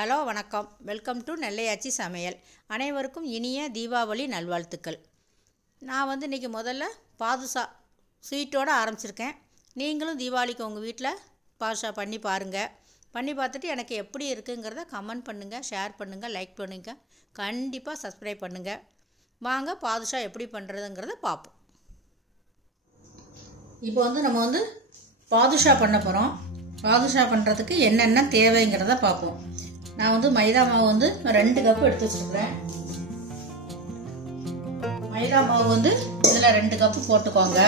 Hello வணக்கம். Welcome to Nellai AachiSamayal. அனைவருக்கும் இனிய தீபாவளி நல்வாழ்த்துக்கள். நான் இன்றைக்கி முதல்ல பாதுஷா ஸ்வீட்டோடு ஆரம்பிச்சிருக்கேன். நீங்களும் தீபாவளிக்கு உங்கள் வீட்டில் பாதுஷா பண்ணி பாருங்கள். பண்ணி பார்த்துட்டு எனக்கு எப்படி இருக்குங்கிறத கமெண்ட் பண்ணுங்கள், ஷேர் பண்ணுங்கள், லைக் பண்ணுங்கள், கண்டிப்பாக சப்ஸ்கிரைப் பண்ணுங்கள். வாங்க பாதுஷா எப்படி பண்ணுறதுங்கிறத பார்ப்போம். இப்போ நம்ம பாதுஷா பண்ண போகிறோம். பாதுஷா பண்ணுறதுக்கு என்னென்ன தேவைங்கிறத பார்ப்போம். நான் மைதா மாவு 2 கப் எடுத்து வச்சுருக்கிறேன். மைதா மாவு இதில் 2 கப்பு போட்டுக்கோங்க.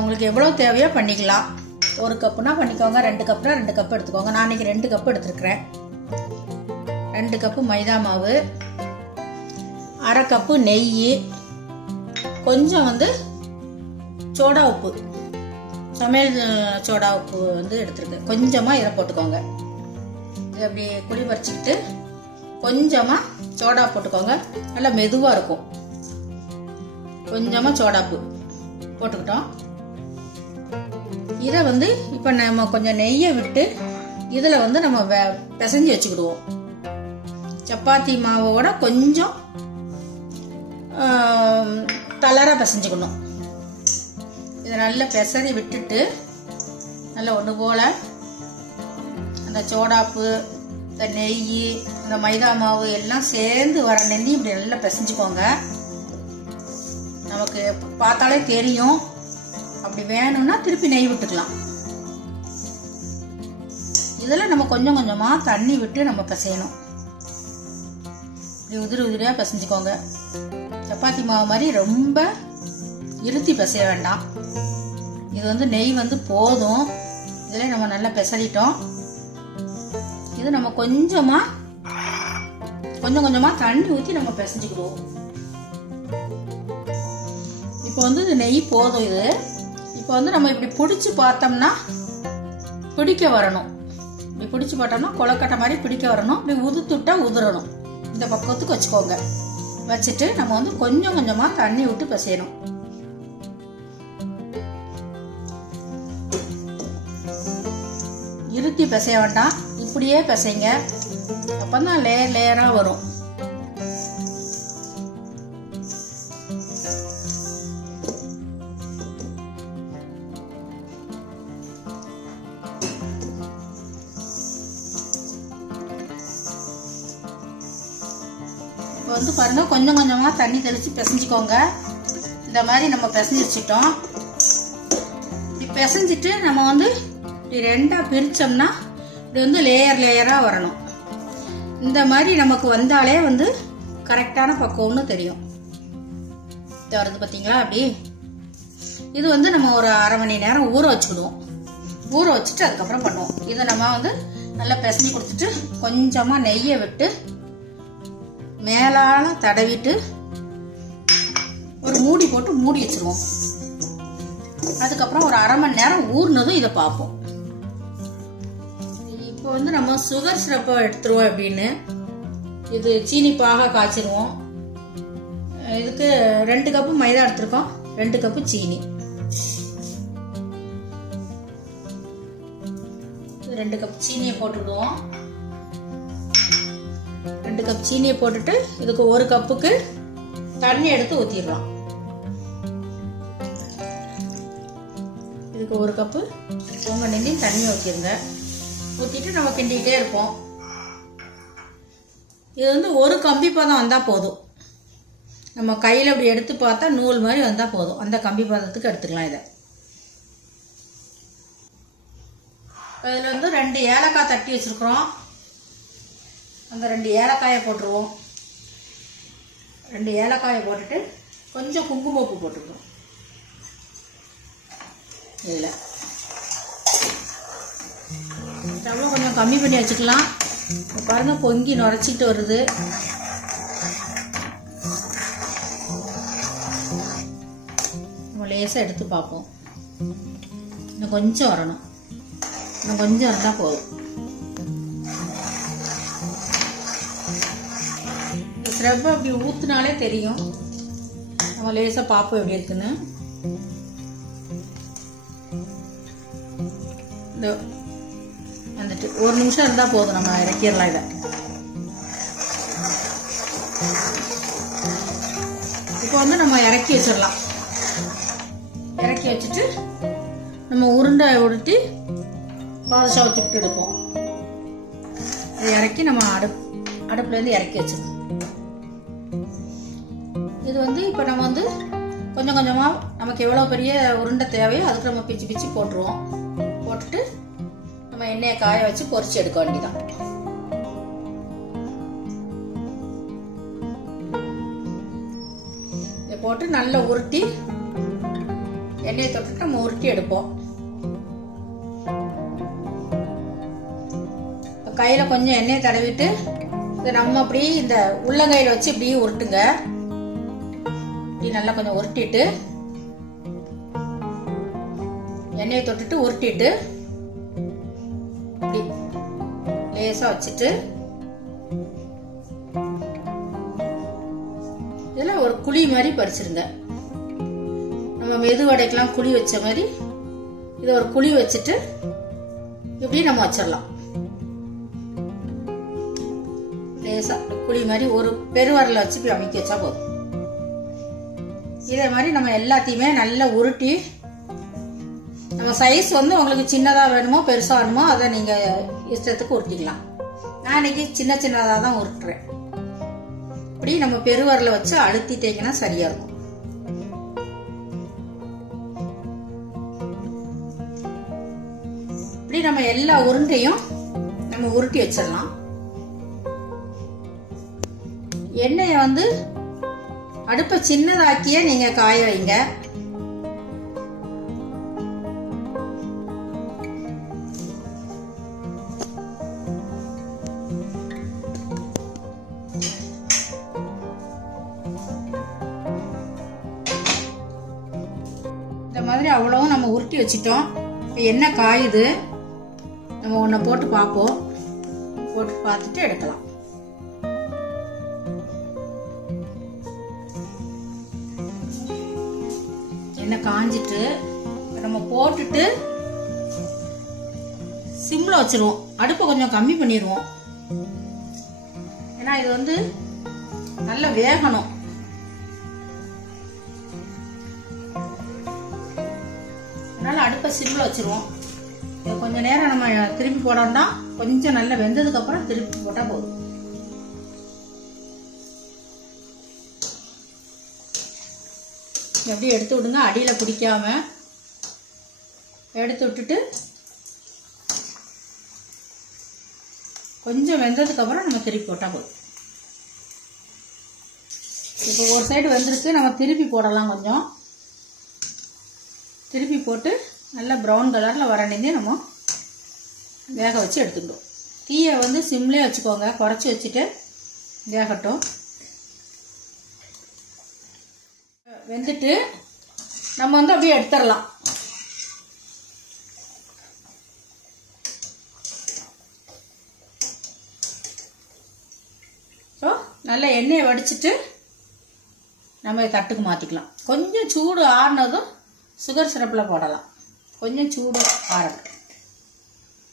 உங்களுக்கு எவ்வளோ தேவையோ பண்ணிக்கலாம். 1 கப்புனா பண்ணிக்கோங்க, 2 கப்புனா 2 கப் எடுத்துக்கோங்க. நான் இன்னைக்கு 2 கப்பு எடுத்துருக்கிறேன். 2 கப்பு மைதா மாவு, 1/2 கப்பு நெய், கொஞ்சம் சோடா உப்பு, சமையல் சோடா உப்பு எடுத்துருக்கேன். கொஞ்சமாக இதை போட்டுக்கோங்க. இது அப்படி குழி பறிச்சுக்கிட்டு கொஞ்சமாக சோடா போட்டுக்கோங்க. நல்லா மெதுவாக இருக்கும். கொஞ்சமாக சோடா உப்பு போட்டுக்கிட்டோம். இதை இப்போ நம்ம கொஞ்சம் நெய்யை விட்டு இதில் நம்ம பிசைஞ்சு வச்சுக்கிடுவோம். சப்பாத்தி மாவோட கொஞ்சம் தளராக பிசைஞ்சுக்கணும். இதை நல்லா பெசரி விட்டுட்டு நல்லா ஒன்று போல் அந்த சோடாப்பு, இந்த நெய், இந்த மைதா மாவு எல்லாம் சேர்ந்து வர நெல்லி இப்படி நல்லா பிசைஞ்சுக்கோங்க. நமக்கு பார்த்தாலே தெரியும். அப்படி வேணும்னா திருப்பி நெய் விட்டுக்கலாம். இதில் நம்ம கொஞ்சம் கொஞ்சமாக தண்ணி விட்டு நம்ம பிசையணும். இப்படி உதிரி உதிரியாக பிசைஞ்சுக்கோங்க. சப்பாத்தி மாவு மாதிரி ரொம்ப இருத்தி பிசைய வேண்டாம். இது நெய் போதும். இதில் நம்ம நல்லா பிசறிட்டோம். இது நம்ம கொஞ்சம் கொஞ்சமாக தண்ணி ஊற்றி நம்ம பிசைஞ்சுக்கிடுவோம். இப்போ இது நெய் போதும். இது இப்போ நம்ம இப்படி பிடிச்சி பார்த்தோம்னா பிடிக்க வரணும். இப்படி பிடிச்சி பார்த்தோம்னா கொலக்கட்டை மாதிரி பிடிக்க வரணும். இப்படி உதுத்துட்டா உதுறணும். இந்த பக்கத்துக்கு வச்சுக்கோங்க. வச்சுட்டு நம்ம கொஞ்சம் கொஞ்சமாக தண்ணி விட்டு பிசையணும். இருத்தி பிசைய வேண்டாம், இப்படியே பிசைங்க. அப்பதான் லேயர் லேயரா வரும். இப்போ பாருங்க, கொஞ்சம் கொஞ்சமா தண்ணி தெளிச்சு பிசைஞ்சுக்கோங்க. இந்த மாதிரி நம்ம பிசைஞ்சு வச்சுட்டோம். இப்படி பிசைஞ்சிட்டு நம்ம இப்படி 2ஆ பிரிச்சோம்னா இப்படி லேயர் லேயரா வரணும். இந்த மாதிரி நமக்கு வந்தாலே கரெக்டான பக்குவம்னு தெரியும். வருது பார்த்தீங்களா? அப்படி இது நம்ம ஒரு 1/2 மணி நேரம் ஊற வச்சுக்கிடுவோம். ஊற வச்சுட்டு அதுக்கப்புறம் பண்ணுவோம். இதை நம்ம நல்லா பிசைஞ்சு கொடுத்துட்டு கொஞ்சமா நெய்யை விட்டு மேலால தடவிட்டு ஒரு மூடி போட்டு மூடி வச்சிருவோம். அதுக்கப்புறம் ஒரு 1/2 மணி நேரம் ஊர்னதும் இதை பார்ப்போம். இப்போ நம்ம சுகர் சிரப்பை எடுத்துருவோம். அப்படின்னு இது சீனி பாக காய்ச்சிருவோம். இதுக்கு 2 கப்பு மைதா எடுத்துருக்கோம், 2 கப்பு சீனி. 2 கப் சீனியை போட்டுடுவோம். 2 கப் சீனியை போட்டுட்டு இதுக்கு 1 கப்புக்கு தண்ணி எடுத்து ஊத்திடலாம். இதுக்கு 1 கப்பு பொங்க நெல்லி தண்ணி ஊற்றிடுங்க. ஊற்றிட்டு நம்ம கிண்டிக்கிட்டே இருப்போம். இது 1 கம்பி பதம் வந்தால் போதும். நம்ம கையில் அப்படி எடுத்து பார்த்தா நூல் மாதிரி வந்தால் போதும். அந்த கம்பி பதத்துக்கு எடுத்துக்கலாம். இதை இதில் 2 ஏலக்காய் தட்டி வச்சுருக்குறோம். அந்த 2 ஏலக்காயை போட்டுருவோம். 2 ஏலக்காயை போட்டுட்டு கொஞ்சம் குங்குமப்பூ போட்டுருக்கோம். இதில் ஸ்டவ்வை கொஞ்சம் கம்மி பண்ணி வச்சுக்கலாம். பாருங்க, பொங்கி நுரைச்சிட்டு வருது. நம்ம லேசாக எடுத்து பார்ப்போம். இன்னும் கொஞ்சம் வரணும். இன்னும் கொஞ்சம் இருந்தால் போதும். ஸ்டவ்வை அப்படி ஊற்றினாலே தெரியும். நம்ம லேசாக பார்ப்போம் எப்படி இருக்குன்னு. வந்துட்டு 1 நிமிஷம் இருந்தால் போதும், நம்ம இறக்கிடலாம். இதை இப்போ வந்து நம்ம இறக்கி வச்சிடலாம். இறக்கி வச்சுட்டு நம்ம உருண்டை உருட்டி பாதுஷாவை சுட்டு எடுப்போம். இதை இறக்கி நம்ம அடுப்புலேருந்து இறக்கி வச்சிடலாம். இது வந்து இப்போ நம்ம வந்து கொஞ்சம் கொஞ்சமாக நமக்கு எவ்வளோ பெரிய உருண்டை தேவையோ அதுக்கு நம்ம பிச்சு பிச்சு போட்டுருவோம். போட்டுட்டு நம்ம எண்ணெயை காய வச்சு பொரிச்சு எடுக்க வேண்டியதான். இதை போட்டு நல்லா உருட்டி எண்ணெயை தொட்டுட்டு நம்ம உருட்டி எடுப்போம். கையில கொஞ்சம் எண்ணெயை தடவிட்டு இதை நம்ம அப்படி இந்த உள்ளங்கையில வச்சு இப்படியே உருட்டுங்க. இப்படி நல்லா கொஞ்சம் உருட்டிட்டு எண்ணெயை தொட்டுட்டு உருட்டிட்டு இப்படி லேசா வச்சுட்டு இதுல ஒரு குழி மாதிரி பறிச்சிருங்க. நம்ம மெதுவடைக்கெல்லாம் குழி வச்ச மாதிரி இதை ஒரு குழி வச்சுட்டு இப்படி நம்ம வச்சிடலாம். லேசா குழி மாதிரி ஒரு பெருவரல வச்சு இப்படி அமைக்க வச்சா போதும். இதே மாதிரி நம்ம எல்லாத்தையுமே நல்லா உருட்டி நம்ம சைஸ் வந்து உங்களுக்கு சின்னதா வேணுமோ பெருசா வேணுமோ அதை நீங்க இஷ்டத்துக்கு உருட்டிக்கலாம். நான் இன்னைக்கு சின்ன சின்னதா தான் உருட்டுறேன். இப்படி நம்ம பெருவரல வச்சு அழுத்திட்டீங்கன்னா சரியா இருக்கும். இப்படி நம்ம எல்லா உருண்டையும் நம்ம உருட்டி வச்சிடலாம். எண்ணெயை வந்து அடுப்பை சின்னதாக்கியே நீங்க காய வைங்க. இந்த மாதிரி அவ்வளவும் நம்ம உருட்டி வச்சிட்டோம். எண்ணெய் காயுது, நம்ம ஒன்ன போட்டு பார்ப்போம். போட்டு பார்த்துட்டு எடுக்கலாம். எண்ணெய் காஞ்சிட்டு நம்ம போட்டுட்டு சிம்ல வச்சிருவோம். அடுப்பை கொஞ்சம் கம்மி பண்ணிடுவோம். ஏன்னா இது வந்து நல்லா வேகணும். அதனால அடுப்பை சிம்ல வச்சிருவோம். கொஞ்ச நேரம் நம்ம திருப்பி போடணும்னா கொஞ்சம் நல்லா வெந்ததுக்கு அப்புறம் திருப்பி போட்டா போதும். எப்படி எடுத்து விடுங்க, அடியில பிடிக்காம எடுத்து விட்டுட்டு கொஞ்சம் வெந்ததுக்கு அப்புறம் நம்ம திருப்பி போட்டா போதும். இப்போ ஒரு சைடு வெந்திருக்கு, நம்ம திருப்பி போடலாம். கொஞ்சம் திருப்பி போட்டு நல்லா ப்ரௌன் கலர்ல வரணுன்னே நம்ம வேக வச்சு எடுத்துக்கிட்டோம். தீயை வந்து சிம்லேயே வச்சுக்கோங்க, குறைச்சி வச்சுட்டு வேகட்டும். வெந்துட்டு நம்ம வந்து அப்படியே எடுத்துடலாம். ஸோ நல்லா எண்ணெயை வடிச்சிட்டு நம்ம தட்டுக்கு மாற்றிக்கலாம். கொஞ்சம் சூடு ஆறுனதும் சுகர் சிரப்பில் போடலாம். கொஞ்சம் சூடு ஆறணும்.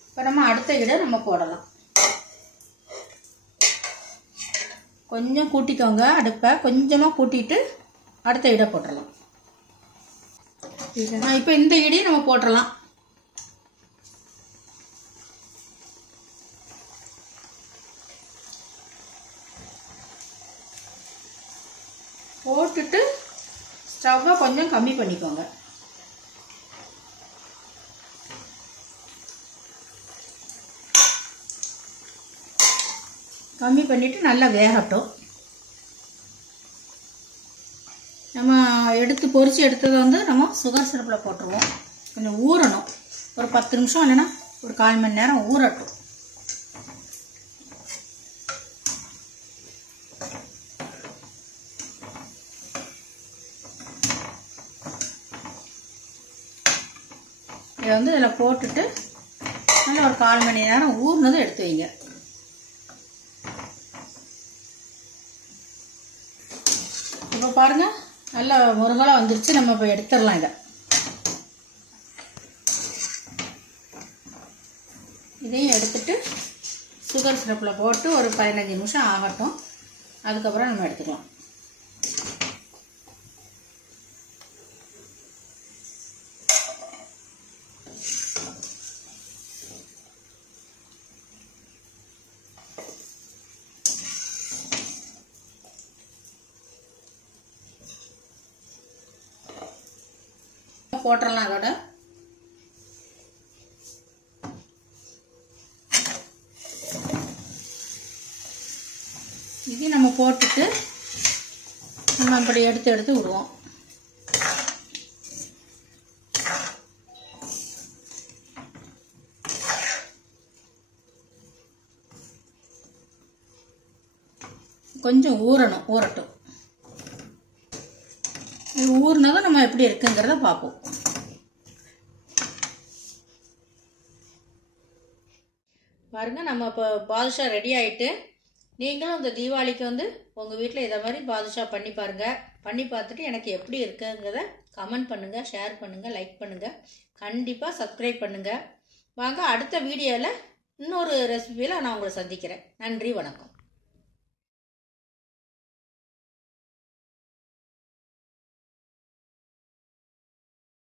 இப்போ நம்ம அடுத்த இட நம்ம போடலாம். கொஞ்சம் கூட்டிக்கோங்க, அடுப்பை கொஞ்சமாக கூட்டிட்டு அடுத்த இட போட்டுடலாம். இப்போ இந்த இடையும் நம்ம போட்டுடலாம். போட்டுட்டு ஸ்டவ்வை கொஞ்சம் கம்மி பண்ணிக்கோங்க. கம்மி பண்ணிட்டு நல்லா வேகட்டும். நம்ம எடுத்து பொரிச்சு எடுத்ததை வந்து நம்ம சுகர் சிரப்பில் போட்டுருவோம். கொஞ்சம் ஊறணும், ஒரு 10 நிமிஷம் இல்லைன்னா ஒரு 1/4 மணி நேரம் ஊறட்டும். இதை வந்து இதில் போட்டுட்டு நல்லா ஒரு 1/4 மணி நேரம் ஊறினதும் எடுத்து வைங்க. இப்போ பாருங்க நல்லா முருகலா வந்துருச்சு. நம்ம இப்போ எடுத்துடலாம். இதை இதையும் எடுத்துட்டு சுகர் சிரப்பில் போட்டு ஒரு 15 நிமிஷம் ஆகட்டும். அதுக்கப்புறம் நம்ம எடுத்துக்கலாம். போட்டுடலாம். அதோட இது நம்ம போட்டுட்டு நம்ம அப்படி எடுத்து விடுவோம். கொஞ்சம் ஊறட்டும். இது ஊறினதும் நம்ம எப்படி இருக்குங்கிறத பார்ப்போம். பாருங்க, நம்ம இப்போ பாதுஷா ரெடி ஆயிட்டு. நீங்களும் இந்த தீபாவளிக்கு வந்து உங்கள் வீட்டில் இதை மாதிரி பாதுஷா பண்ணி பாருங்கள். பண்ணி பார்த்துட்டு எனக்கு எப்படி இருக்குங்கிறத கமெண்ட் பண்ணுங்கள், ஷேர் பண்ணுங்கள், லைக் பண்ணுங்கள், கண்டிப்பாக சப்ஸ்கிரைப் பண்ணுங்கள். வாங்க, அடுத்த வீடியோவில் இன்னொரு ரெசிபியில் நான் உங்களை சந்திக்கிறேன். நன்றி, வணக்கம்.